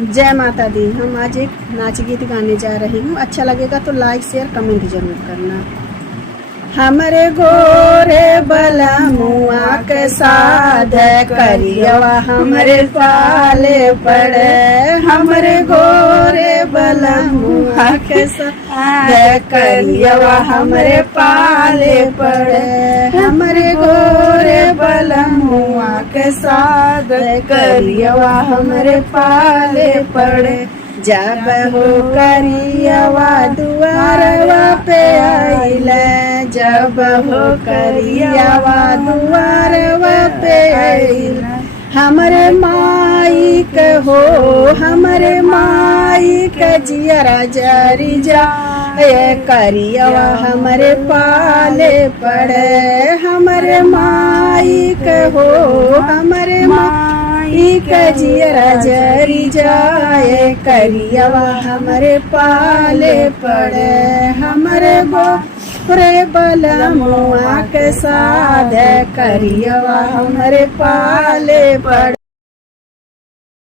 जय माता दी। हम आज एक नाच गीत गाने जा रही हूँ। अच्छा लगेगा तो लाइक शेयर कमेंट जरूर करना। हमरे गोरे बला मुआ के साध करियवा हमरे पाले पड़े। हमरे गोरे बला मुआ के साध करियवा हमरे पाले पड़े। हमरे गोरे बला मुआ के साध करियवा हमरे पाले पड़े। जब हो करियवा दुआरवा पे आइले। जब हो करियवा दुआरवा पे आइले। हमरे माई के हो हमरे माई के जियरा जरी जाए। करियवा हमरे पाले पड़े। हमरे माई के हो हमरे माई के जियरा जरी जाए। करियवा हमरे पाले पड़े। हमरे गोरे बला मुआ के साध करियवा हमरे पाले पड़े।